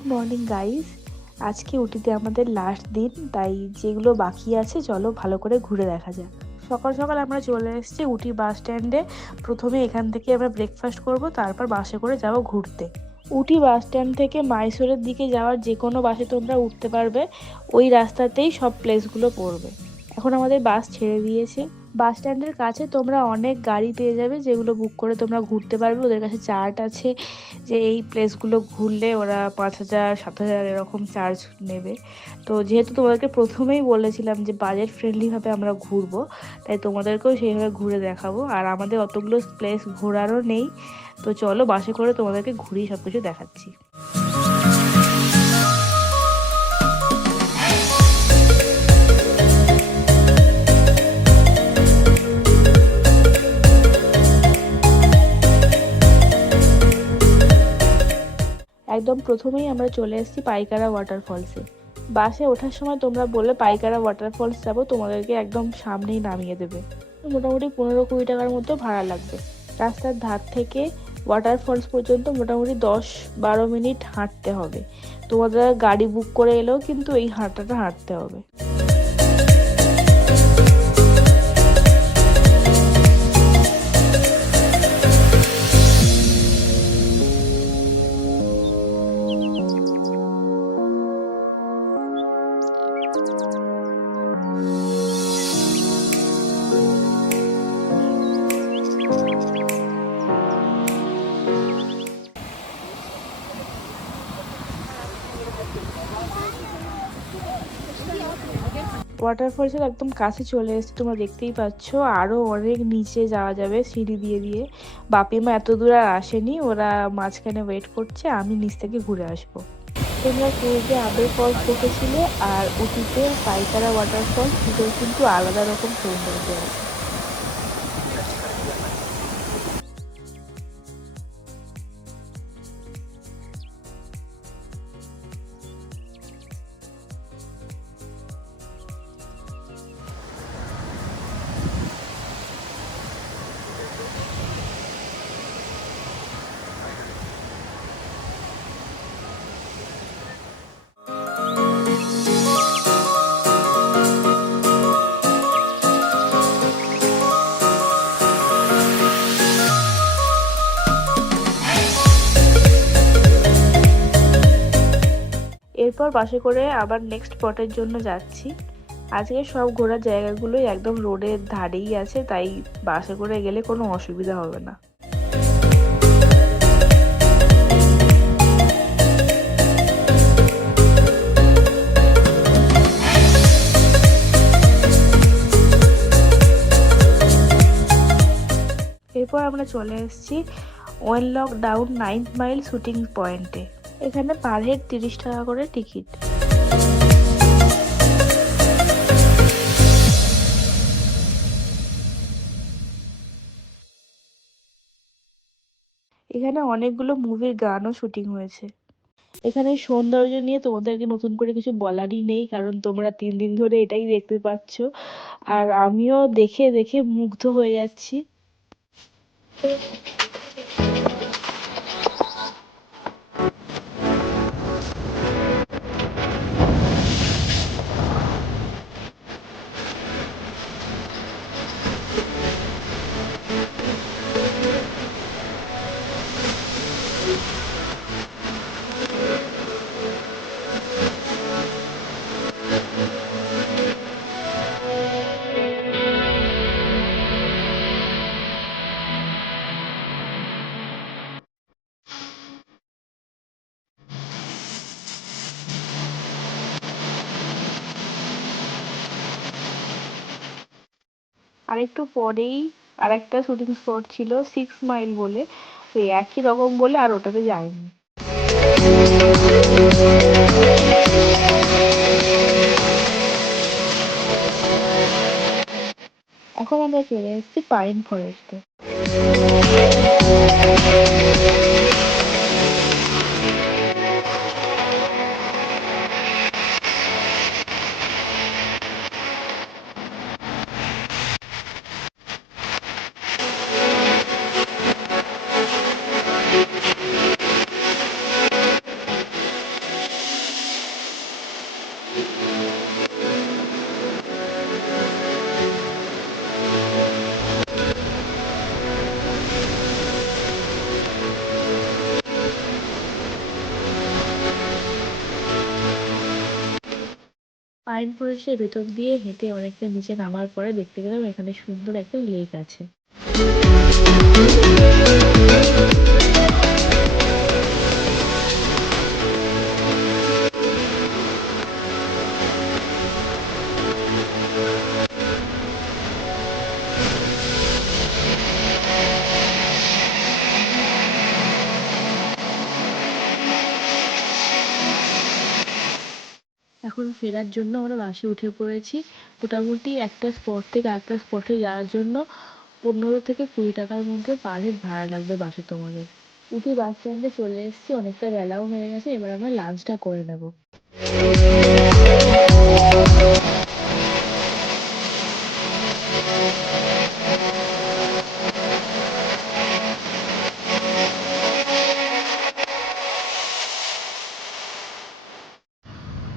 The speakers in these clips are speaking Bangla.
Good morning guys. আজকে উটিতে আমাদের লাস্ট দিন, তাই যেগুলো বাকি আছে চলো ভালো করে ঘুরে দেখা যাক। সকাল সকাল আমরা চলে এসেছি উটি বাস স্ট্যান্ডে। প্রথমে এখান থেকে আমরা ব্রেকফাস্ট করব, তারপর বাসে করে যাব ঘুরতে। উটি বাস স্ট্যান্ড থেকে মাইসোরের দিকে যাওয়ার যে কোনো বাসে তোমরা উঠতে পারবে, ওই রাস্তাতেই সব প্লেসগুলো পড়বে। এখন আমাদের বাস ছেড়ে দিয়েছে। বাস স্ট্যান্ডের কাছে তোমরা অনেক গাড়ি পেয়ে যাবে, যেগুলো বুক করে তোমরা ঘুরতে পারবে। ওদের কাছে চার্ট আছে যে এই প্লেসগুলো ঘুরলে ওরা 5,000 7,000 এরকম চার্জ নেবে। তো যেহেতু তোমাদেরকে প্রথমেই বলেছিলাম যে বাজেট ফ্রেন্ডলিভাবে আমরা ঘুরবো, তাই তোমাদেরকেও সেইভাবে ঘুরে দেখাবো। আর আমাদের অতগুলো প্লেস ঘোরারও নেই, তো চলো বাসে করে তোমাদেরকে ঘুরিয়ে সব কিছু দেখাচ্ছি। একদম প্রথমেই আমরা চলে এসেছি পাইকারা ওয়াটারফলসে। বাসে ওঠার সময় তোমরা বললে পাইকারা ওয়াটারফলস যাবো, তোমাদেরকে একদম সামনেই নামিয়ে দেবে। মোটামুটি 15-20 টাকার মতো ভাড়া লাগবে। রাস্তার ধার থেকে ওয়াটারফলস পর্যন্ত মোটামুটি 10-12 মিনিট হাঁটতে হবে। তোমাদের গাড়ি বুক করে এলেও কিন্তু এই হাঁটাটা হাঁটতে হবে। ওয়াটারফলসের একদম কাছে চলে এসেছি, তোমরা দেখতেই পাচ্ছ। আরো অনেক নিচে যাওয়া যাবে সিঁড়ি দিয়ে দিয়ে। বাপিমা এত দূর আর আসেনি, ওরা মাঝখানে ওয়েট করছে, আমি নিচ থেকে ঘুরে আসবো। তোমরা পূর্বে আবের ফলস দেখেছিলে, আর উটিতে পাইকারা ওয়াটারফলস দুটোর কিন্তু আলাদা রকম সৌন্দর্য আছে। এরপর বাসে করে আবার নেক্সট স্পটের জন্য যাচ্ছি। আজকে সব ঘোরার জায়গাগুলোই একদম রোডের ধারেই আছে, তাই বাসে করে গেলে কোনো অসুবিধা হবে না। এরপর আমরা চলে এসেছি Wenlock down 9th mile shooting পয়েন্টে। এখানে পার হেড 30 টাকা করে টিকিট। এখানে অনেকগুলো মুভির গানও শুটিং হয়েছে। এখানে সৌন্দর্য নিয়ে তোমাদেরকে নতুন করে কিছু বলারই নেই, কারণ তোমরা 3 দিন ধরে এটাই দেখতে পাচ্ছ। আর আমিও দেখে দেখে মুগ্ধ হয়ে যাচ্ছি। আর একটু পরেই আর একটা শুটিং স্পট ছিল 6 মাইল বলে, ওই একই রকম বলে আর ওটাতে যাইনি। এখন আমরা চলে এসেছি পাইন ফরেস্টে। পাইন ফরেস্টের ভেতর দিয়ে হেঁটে অনেকটা নিচে নামার পরে দেখতে পেলাম এখানে সুন্দর একটা লেক আছে। এখন ফেরার জন্য আমরা বাসে উঠে পড়েছি। মোটামুটি একটা স্পট থেকে আরেকটা স্পটে যাওয়ার জন্য 15 থেকে 20 টাকার মধ্যে পার হেড ভাড়া লাগবে বাসে তোমাদের। উঠে বাস স্ট্যান্ডে চলে এসেছি, অনেকটা বেলাও হয়ে গেছে, এবার আমরা লাঞ্চটা করে নেব।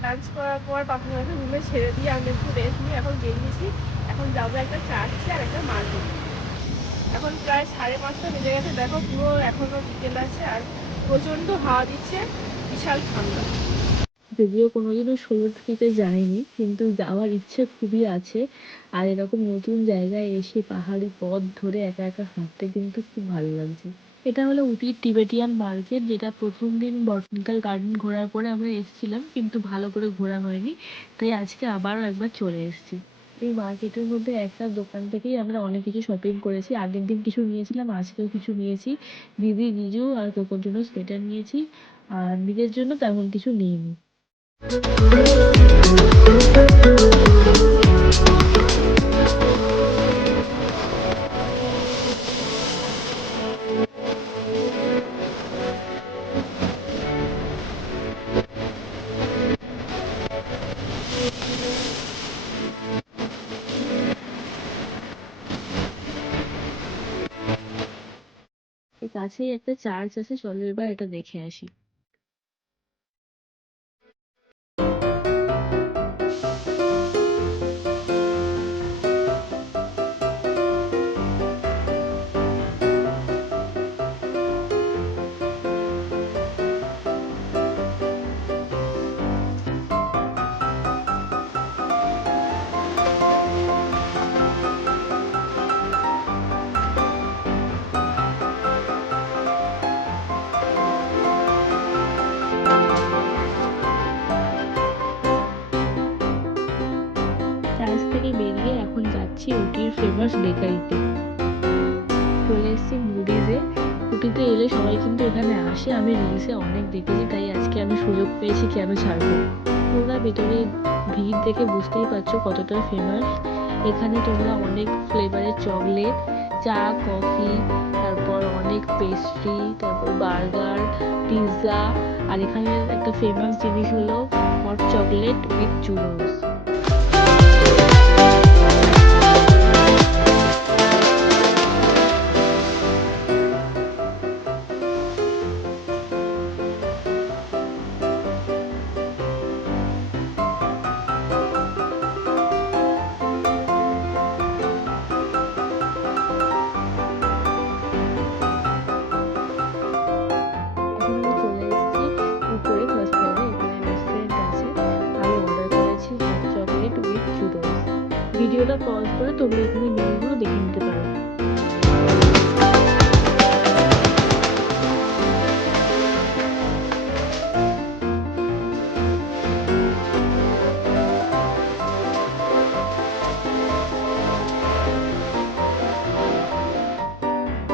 লাঞ্চ করার পর পাপাকে রুমে ছেড়ে দিয়ে আমি একটু রেস্ট নিয়ে এখন বেরিয়েছি। এখন যাবো একটা চার্চে আর একটা মার্কেট। এখন প্রায় 5:30 বেজে গেছে, দেখো পুরো এখনো বিকেল আছে আর প্রচণ্ড হাওয়া দিচ্ছে, বিশাল ঠান্ডা। যদিও কোনোদিনও সমুদ্রতে যাইনি, কিন্তু যাওয়ার ইচ্ছে খুবই আছে। আর এরকম নতুন জায়গায় এসে পাহাড়ি পথ ধরে একা একা হাঁটতে কিন্তু খুব ভালো লাগছে। এটা হলো উটির টিবেটিয়ান মার্কেট, যেটা প্রথম দিন বটানিক্যাল গার্ডেন ঘোরার পরে আমরা এসেছিলাম, কিন্তু ভালো করে ঘোরা হয়নি, তাই আজকে আবারও একবার চলে এসেছি। এই মার্কেটের মধ্যে একটা দোকান থেকেই আমরা অনেক কিছু শপিং করেছি। আগের দিন কিছু নিয়েছিলাম, আজকেও কিছু নিয়েছি। দিদি, জিজু আর তোর জন্য সোয়েটার নিয়েছি, আর নিজের জন্য তেমন কিছু নিইনি। এই কাছেই একটা চার্চ আছে, চলো এবার এটা দেখে আসি। চার্চ থেকে বেরিয়ে এখন যাচ্ছি উটির ফেমাস বেকারিতে। চলে এসেছি মুডিজে। উটিতে এলে সবাই কিন্তু এখানে আসে, আমি রিলসে অনেক দেখেছি, তাই আজকে আমি সুযোগ পেয়েছি, কেন ছাড়বো। তোমরা ভেতরে ভিড় দেখে বুঝতেই পারছো কতটা ফেমাস। এখানে তোমরা অনেক ফ্লেভারের চকলেট, চা, কফি, তারপর অনেক পেস্ট্রি, তারপর বার্গার, পিৎজা, আর এখানে একটা ফেমাস জিনিস হলো হট চকলেট উইথ চুরোস। ভিডিওটা পজ করে তোমরা এখানে মেনুগুলো দেখে নিতে পারো।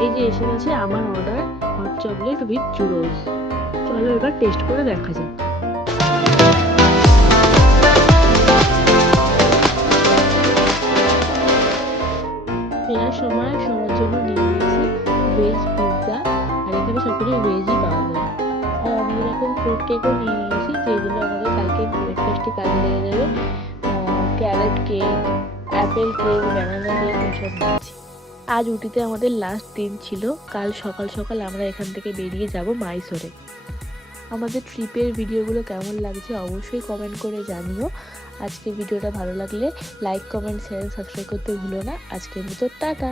এই যে এসে গেছে আমার অর্ডার, হট চকলেট উইথ চুরোস। চলো এবার টেস্ট করে দেখা যাক। ফেরার সময় সবার জন্য নিয়ে নিয়েছি ভেজ পিৎজা, আর এখানে সবকিছু ভেজই পাওয়া যায়। আর আমি এরকম ফ্রুট কেকও নিয়ে নিয়েছি, যেগুলো আমাদের কালকে ব্রেকফাস্টে কাজে লেগে যাবে। Carrot cake, apple cake, banana cake এসব নিয়েছি। আজ উটিতে আমাদের লাস্ট দিন ছিল। কাল সকাল সকাল আমরা এখান থেকে বেরিয়ে যাব মাইসোরে। আমাদের ট্রিপের ভিডিওগুলো কেমন লাগছে অবশ্যই কমেন্ট করে জানিও। আজকের ভিডিওটা ভালো লাগলে লাইক, কমেন্ট, শেয়ার, সাবস্ক্রাইব করতে ভুলো না। আজকের মতো টাটা।